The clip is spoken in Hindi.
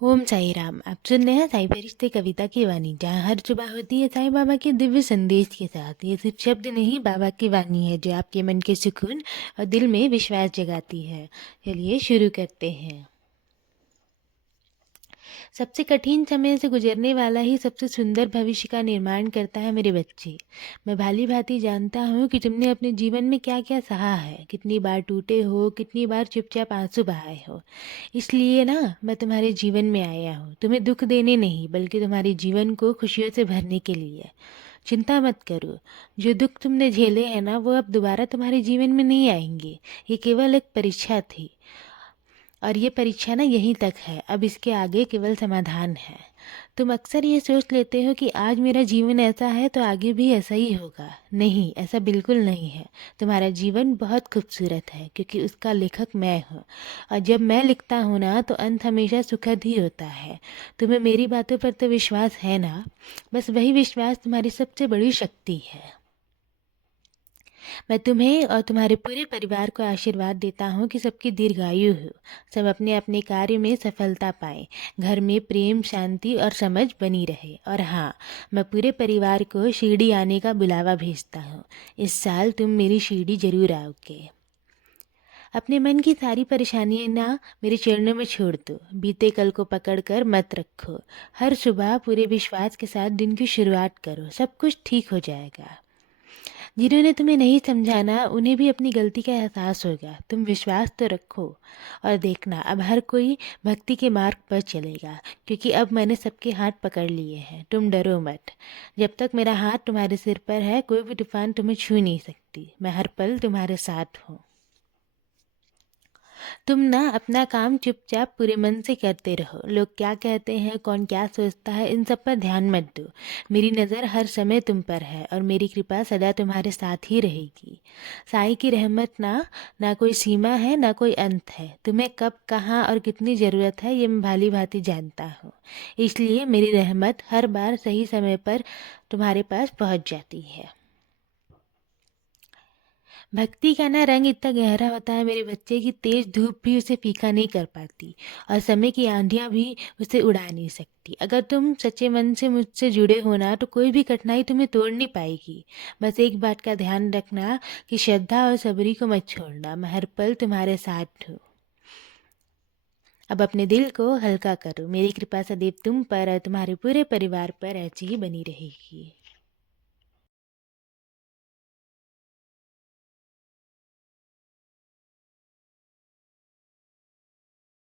ओम साई राम। आप सुन रहे हैं साई फरिश्ते कविता की वाणी, जहाँ हर सुबह होती है साईं बाबा के दिव्य संदेश के साथ। ये सिर्फ शब्द नहीं, बाबा की वाणी है जो आपके मन के सुकून और दिल में विश्वास जगाती है। चलिए शुरू करते हैं। सबसे कठिन समय से गुजरने वाला ही सबसे सुंदर भविष्य का निर्माण करता है मेरे बच्चे। मैं भाली भांति जानता हूँ कि तुमने अपने जीवन में क्या क्या सहा है, कितनी बार टूटे हो, कितनी बार चुपचाप आंसू बहाए हो। इसलिए ना मैं तुम्हारे जीवन में आया हूँ, तुम्हें दुख देने नहीं बल्कि तुम्हारे जीवन को खुशियों से भरने के लिए। चिंता मत करो, जो दुख तुमने झेले हैं ना वो अब दोबारा तुम्हारे जीवन में नहीं आएंगे। ये केवल एक परीक्षा थी, और ये परीक्षा ना यहीं तक है। अब इसके आगे केवल समाधान है। तुम अक्सर ये सोच लेते हो कि आज मेरा जीवन ऐसा है तो आगे भी ऐसा ही होगा। नहीं, ऐसा बिल्कुल नहीं है। तुम्हारा जीवन बहुत खूबसूरत है क्योंकि उसका लेखक मैं हूँ, और जब मैं लिखता हूँ ना तो अंत हमेशा सुखद ही होता है। तुम्हें मेरी बातों पर तो विश्वास है ना? बस वही विश्वास तुम्हारी सबसे बड़ी शक्ति है। मैं तुम्हें और तुम्हारे पूरे परिवार को आशीर्वाद देता हूँ कि सबकी दीर्घायु हो, सब अपने अपने कार्य में सफलता पाएं, घर में प्रेम, शांति और समझ बनी रहे। और हाँ, मैं पूरे परिवार को शिरडी आने का बुलावा भेजता हूँ। इस साल तुम मेरी शिरडी जरूर आओगे। अपने मन की सारी परेशानियां ना मेरे चरणों में छोड़ दो। बीते कल को पकड़ कर मत रखो। हर सुबह पूरे विश्वास के साथ दिन की शुरुआत करो, सब कुछ ठीक हो जाएगा। जिन्होंने तुम्हें नहीं समझाना उन्हें भी अपनी गलती का एहसास होगा। तुम विश्वास तो रखो, और देखना अब हर कोई भक्ति के मार्ग पर चलेगा, क्योंकि अब मैंने सबके हाथ पकड़ लिए हैं। तुम डरो मत। जब तक मेरा हाथ तुम्हारे सिर पर है कोई भी तूफान तुम्हें छू नहीं सकती। मैं हर पल तुम्हारे साथ हूँ। तुम ना अपना काम चुपचाप पूरे मन से करते रहो। लोग क्या कहते हैं, कौन क्या सोचता है, इन सब पर ध्यान मत दो। मेरी नज़र हर समय तुम पर है और मेरी कृपा सदा तुम्हारे साथ ही रहेगी। साईं की रहमत ना ना कोई सीमा है ना कोई अंत है। तुम्हें कब, कहाँ और कितनी ज़रूरत है ये मैं भाली भांति जानता हूँ। इसलिए मेरी रहमत हर बार सही समय पर तुम्हारे पास पहुँच जाती है। भक्ति का ना रंग इतना गहरा होता है मेरे बच्चे की तेज धूप भी उसे फीका नहीं कर पाती, और समय की आंधियां भी उसे उड़ा नहीं सकती। अगर तुम सच्चे मन से मुझसे जुड़े हो ना तो कोई भी कठिनाई तुम्हें तोड़ नहीं पाएगी। बस एक बात का ध्यान रखना कि श्रद्धा और सबरी को मत छोड़ना। मैं हर पल तुम्हारे साथ हूँ। अब अपने दिल को हल्का करो। मेरी कृपा सदैव तुम पर और तुम्हारे पूरे परिवार पर ऐसी ही बनी रहेगी।